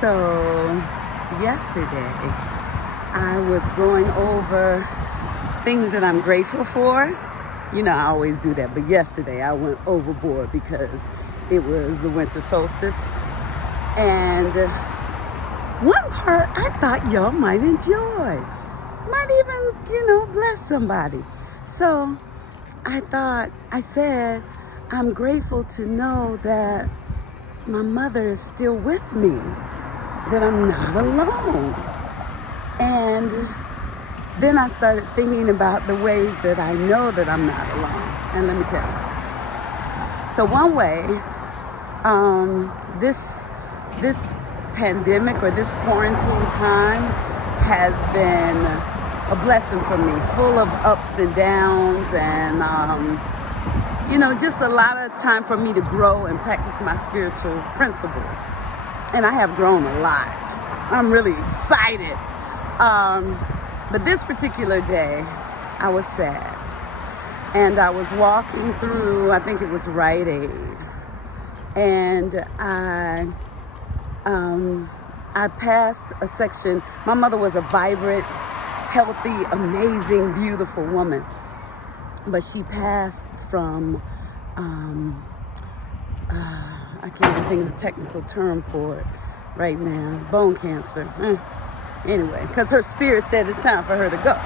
So, yesterday, I was going over things that I'm grateful for. You know, I always do that, but yesterday I went overboard because it was the winter solstice. And one part I thought y'all might enjoy, might even, bless somebody. So, I said, I'm grateful to know that my mother is still with me, that I'm not alone. And then I started thinking about the ways that I know that I'm not alone. And let me tell you. So one way, this pandemic or this quarantine time has been a blessing for me, full of ups and downs and, just a lot of time for me to grow and practice my spiritual principles. And I have grown a lot. I'm really excited. But this particular day, I was sad. And I was walking through, I think it was Rite Aid. And I passed a section. My mother was a vibrant, healthy, amazing, beautiful woman. But she passed from, I can't even think of the technical term for it right now, bone cancer. Anyway, because her spirit said it's time for her to go.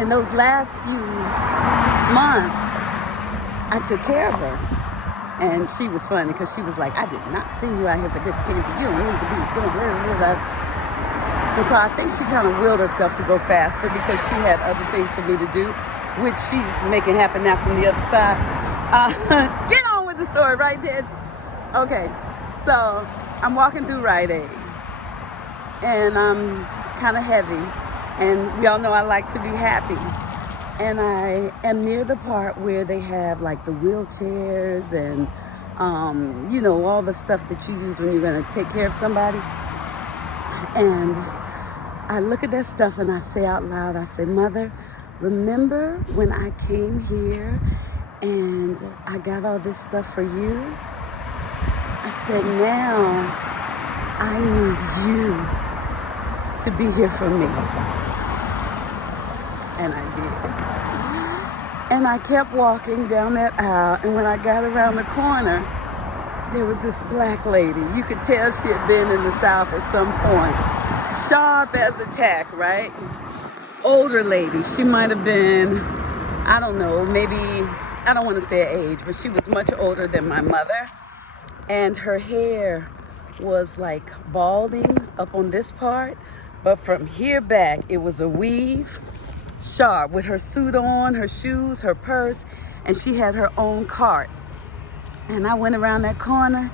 In those last few months, I took care of her. And she was funny because she was like, I did not send you out here for this tangent. You don't need to be doing blah, blah, blah. And so I think she kind of willed herself to go faster because she had other things for me to do, which she's making happen now from the other side. Get on with the story, right, Tangent? Okay, so I'm walking through Rite Aid. And I'm kind of heavy. And y'all know I like to be happy. And I am near the part where they have like the wheelchairs and, all the stuff that you use when you're going to take care of somebody. And I look at that stuff and I say out loud, I say, Mother, remember when I came here and I got all this stuff for you? I said, now I need you to be here for me. And I did. And I kept walking down that aisle, and when I got around the corner, there was this black lady. You could tell she had been in the South at some point. Sharp as a tack, right? Older lady. She might have been, I don't know, maybe, I don't want to say her age, but she was much older than my mother. And her hair was like balding up on this part. But from here back, it was a weave, sharp, with her suit on, her shoes, her purse, and she had her own cart. And I went around that corner,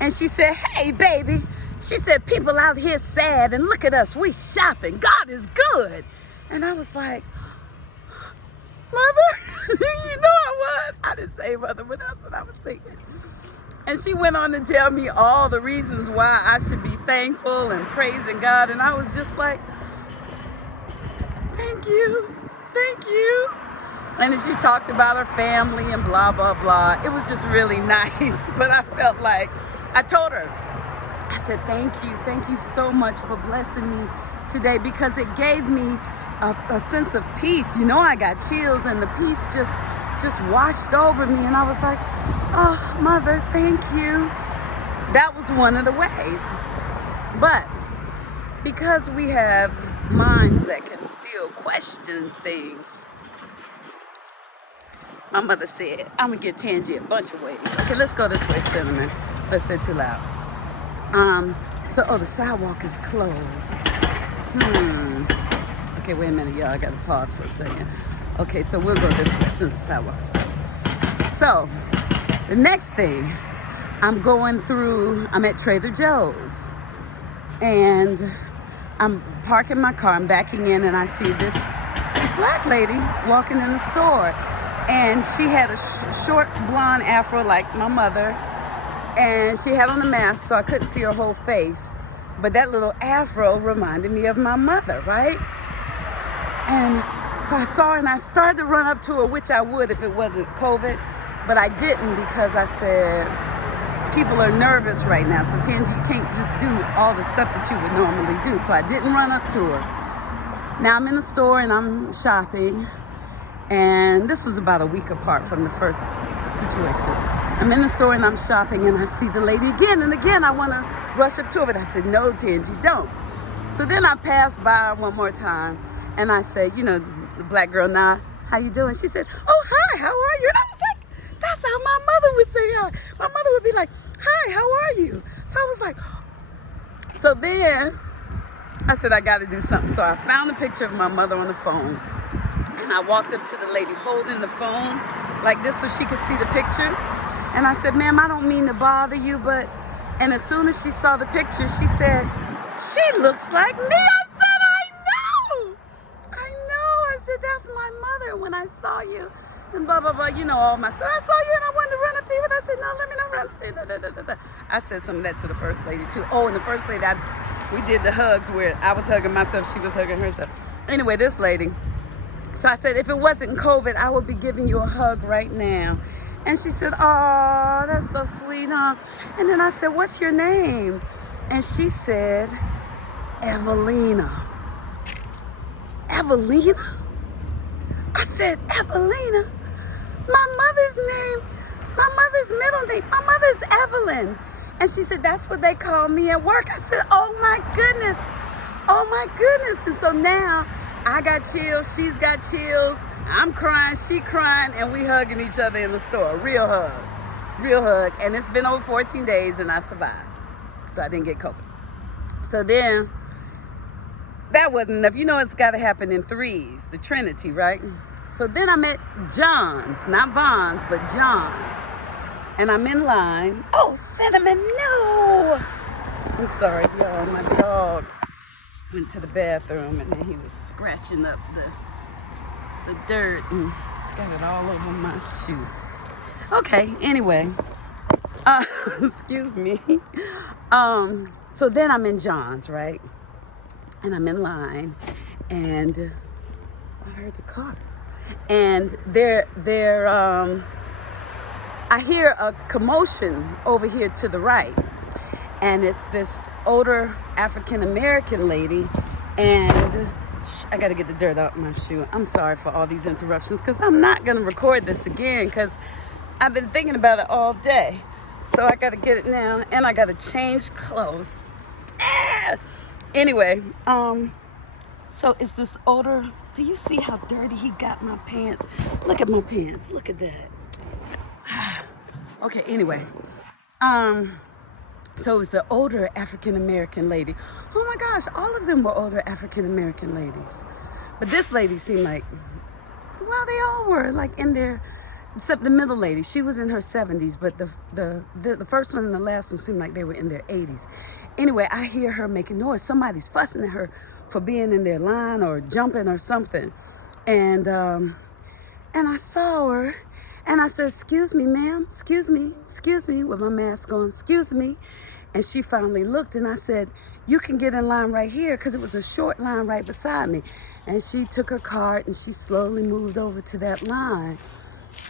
and she said, hey, baby. She said, people out here sad, and look at us, we shopping. God is good. And I was like, Mother, you know I was. I didn't say Mother, but that's what I was thinking. And she went on to tell me all the reasons why I should be thankful and praising God. And I was just like, thank you. And then she talked about her family and blah, blah, blah. It was just really nice. But I felt like, I told her, I said, thank you so much for blessing me today, because it gave me a sense of peace. I got chills, and the peace just washed over me. And I was like, oh, Mother, thank you. That was one of the ways. But because we have minds that can still question things, my mother said, I'm going to give Tangi a bunch of ways. Okay, let's go this way, Cinnamon. Let's say too loud. The sidewalk is closed. Okay, wait a minute, y'all. I got to pause for a second. Okay, so we'll go this way since the sidewalk is closed. So, the next thing, I'm at Trader Joe's, and I'm parking my car, I'm backing in, and I see this black lady walking in the store, and she had a short blonde afro like my mother, and she had on a mask, so I couldn't see her whole face, but that little afro reminded me of my mother, right? And so I saw her, and I started to run up to her, which I would if it wasn't COVID. But I didn't, because I said, people are nervous right now. So Tangi, you can't just do all the stuff that you would normally do. So I didn't run up to her. Now I'm in the store and I'm shopping. And this was about a week apart from the first situation. I'm in the store and I'm shopping and I see the lady again. And again, I want to rush up to her, but I said, no, Tangi, don't. So then I passed by one more time and I said, you know, the black girl, nah, how you doing? She said, oh, hi, how are you? And I was like, that's how my mother would say hi. My mother would be like, hi, how are you? So I was like, so then I said, I got to do something. So I found a picture of my mother on the phone. And I walked up to the lady holding the phone like this so she could see the picture. And I said, ma'am, I don't mean to bother you, but... And as soon as she saw the picture, she said, she looks like me. I said, I know. I said, that's my mother. When I saw you and blah, blah, blah, you know, all my stuff. I saw you and I wanted to run up to you, but I said, no, let me not run up to you. Da, da, da, da, da. I said some of that to the first lady too. Oh, and the first lady, we did the hugs where I was hugging myself, she was hugging herself. Anyway, this lady. So I said, if it wasn't COVID, I would be giving you a hug right now. And she said, oh, that's so sweet, huh? And then I said, what's your name? And she said, Evelina. Evelina? I said, Evelina? My mother's middle name, my mother's Evelyn. And she said, that's what they call me at work. I said, oh my goodness. And so now, I got chills, she's got chills, I'm crying, she crying, and we hugging each other in the store. Real hug. And it's been over 14 days and I survived. So I didn't get COVID. So then, that wasn't enough. You know it's got to happen in threes, the Trinity, right? So then I'm at John's, not Vons, but John's. And I'm in line. Oh, Cinnamon, no! I'm sorry, y'all, my dog went to the bathroom and then he was scratching up the dirt and got it all over my shoe. Okay, anyway, excuse me. So then I'm in John's, right? And I'm in line and I heard the car. And I hear a commotion over here to the right. And it's this older African-American lady, and I got to get the dirt out my shoe. I'm sorry for all these interruptions because I'm not going to record this again because I've been thinking about it all day. So I got to get it now, and I got to change clothes. Anyway, so it's this older, do you see how dirty he got my pants? Look at my pants. Look at that. Okay, anyway. So it was the older African-American lady. Oh my gosh, all of them were older African-American ladies. But this lady seemed like, well, they all were like in their, except the middle lady. She was in her 70s, but the first one and the last one seemed like they were in their 80s. Anyway, I hear her making noise. Somebody's fussing at her for being in their line or jumping or something. And I saw her. And I said, excuse me, ma'am, excuse me, with my mask on, excuse me. And she finally looked and I said, you can get in line right here because it was a short line right beside me. And she took her card and she slowly moved over to that line.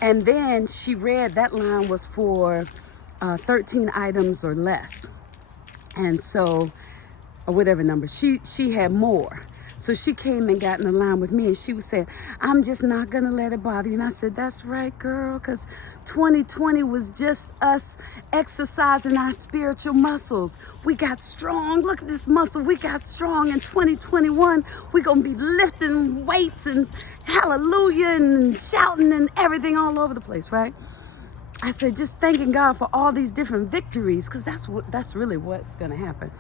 And then she read that line was for 13 items or less. And so, or whatever number, she had more. So she came and got in the line with me and she was saying, I'm just not going to let it bother you. And I said, that's right, girl, because 2020 was just us exercising our spiritual muscles. We got strong. Look at this muscle. We got strong in 2021. We're going to be lifting weights and hallelujah and shouting and everything all over the place, right? I said, just thanking God for all these different victories because that's really what's going to happen.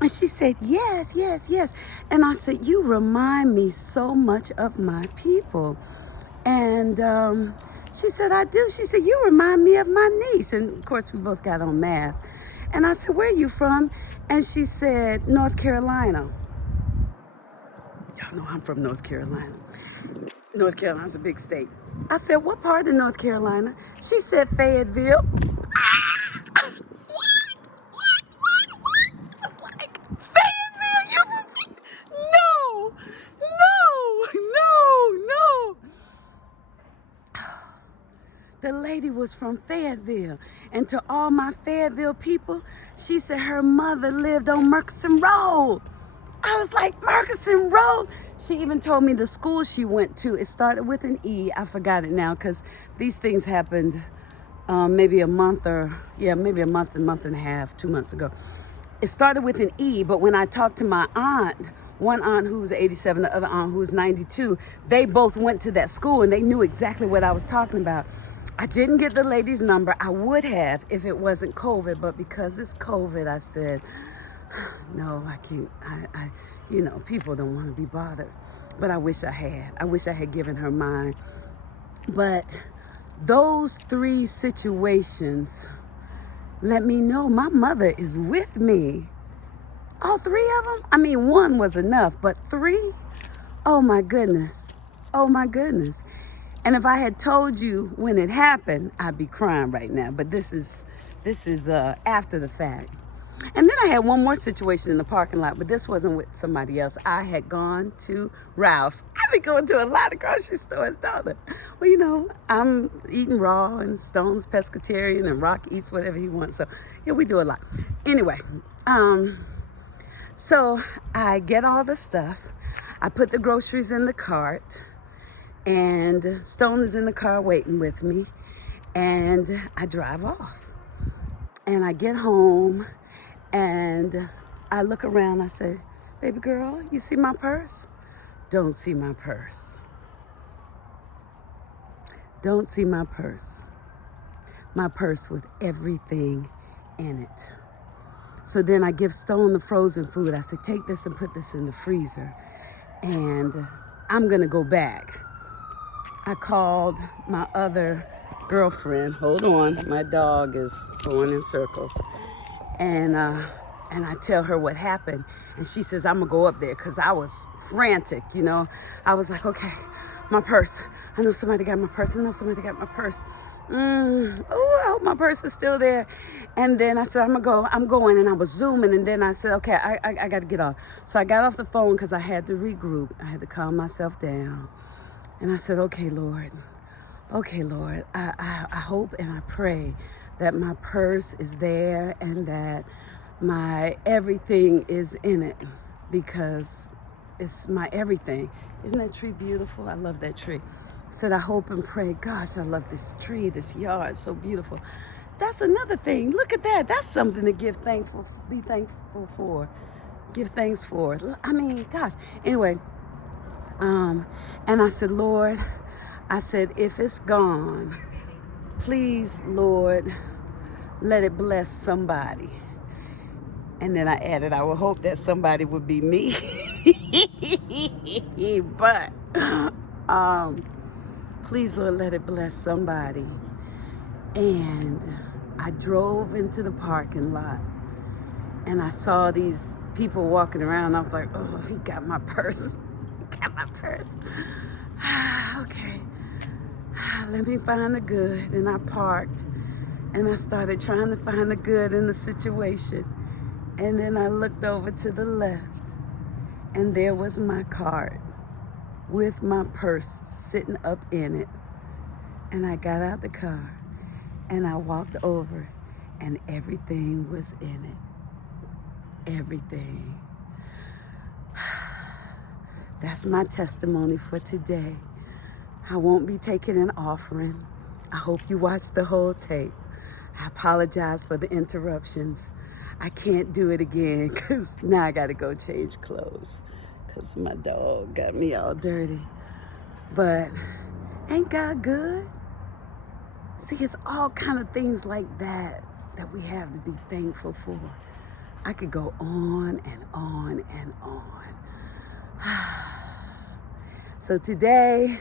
And she said, yes. And I said, you remind me so much of my people. And she said, I do. She said, you remind me of my niece. And of course, we both got on masks. And I said, where are you from? And she said, North Carolina. Y'all know I'm from North Carolina. North Carolina's a big state. I said, what part of North Carolina? She said, Fayetteville. The lady was from Fayetteville. And to all my Fayetteville people, she said her mother lived on Murchison Road. I was like, Murchison Road? She even told me the school she went to. It started with an E. I forgot it now because these things happened maybe a month and a half, 2 months ago. It started with an E, but when I talked to my aunt, one aunt who was 87, the other aunt who was 92, they both went to that school and they knew exactly what I was talking about. I didn't get the lady's number. I would have if it wasn't COVID, but because it's COVID, I said, no, I can't. People don't want to be bothered. But I wish I had. I wish I had given her mine. But those 3 situations let me know my mother is with me. All 3 of them? I mean, 1 was enough, but 3? Oh my goodness. Oh my goodness. And if I had told you when it happened, I'd be crying right now. But this is after the fact. And then I had one more situation in the parking lot, but this wasn't with somebody else. I had gone to Rouse. I've been going to a lot of grocery stores, don't I? Well, I'm eating raw, and Stone's pescatarian, and Rock eats whatever he wants. So, yeah, we do a lot. Anyway, so I get all the stuff. I put the groceries in the cart, and Stone is in the car waiting with me, and I drive off. And I get home, and I look around. I say, baby girl, you see my purse? Don't see my purse. Don't see my purse. My purse with everything in it. So then I give Stone the frozen food. I say, take this and put this in the freezer. And I'm going to go back. I called my other girlfriend. Hold on. My dog is going in circles. And I tell her what happened. And she says, I'm going to go up there because I was frantic, I was like, okay, my purse. I know somebody got my purse. Oh, I hope my purse is still there. And then I said, I'm going. And I was zooming. And then I said, okay, I got to get off. So I got off the phone because I had to regroup. I had to calm myself down. And I said, okay, Lord, I hope and I pray that my purse is there and that my everything is in it, because it's my everything. Isn't that tree beautiful? I love that tree. I said, I hope and pray. Gosh, I love this tree, this yard, so beautiful. That's another thing. Look at that. That's something to be thankful for. Give thanks for. I mean, gosh. Anyway, and I said, Lord, if it's gone, please, Lord, let it bless somebody. And then I added, I would hope that somebody would be me. But please, Lord, let it bless somebody. And I drove into the parking lot and I saw these people walking around. I was like, oh, he got my purse. Okay, let me find the good. And I parked and I started trying to find the good in the situation. And then I looked over to the left and there was my cart with my purse sitting up in it. And I got out the car and I walked over and everything was in it. Everything. That's my testimony for today. I won't be taking an offering. I hope you watch the whole tape. I apologize for the interruptions. I can't do it again because now I got to go change clothes because my dog got me all dirty. But ain't God good? See, it's all kind of things like that we have to be thankful for. I could go on and on and on. So today,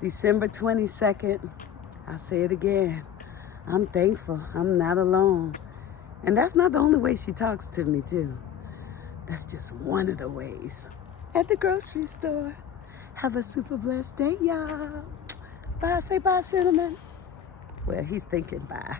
December 22nd, I'll say it again. I'm thankful. I'm not alone. And that's not the only way she talks to me, too. That's just one of the ways. At the grocery store. Have a super blessed day, y'all. Bye. Say bye, Cinnamon. Well, he's thinking bye.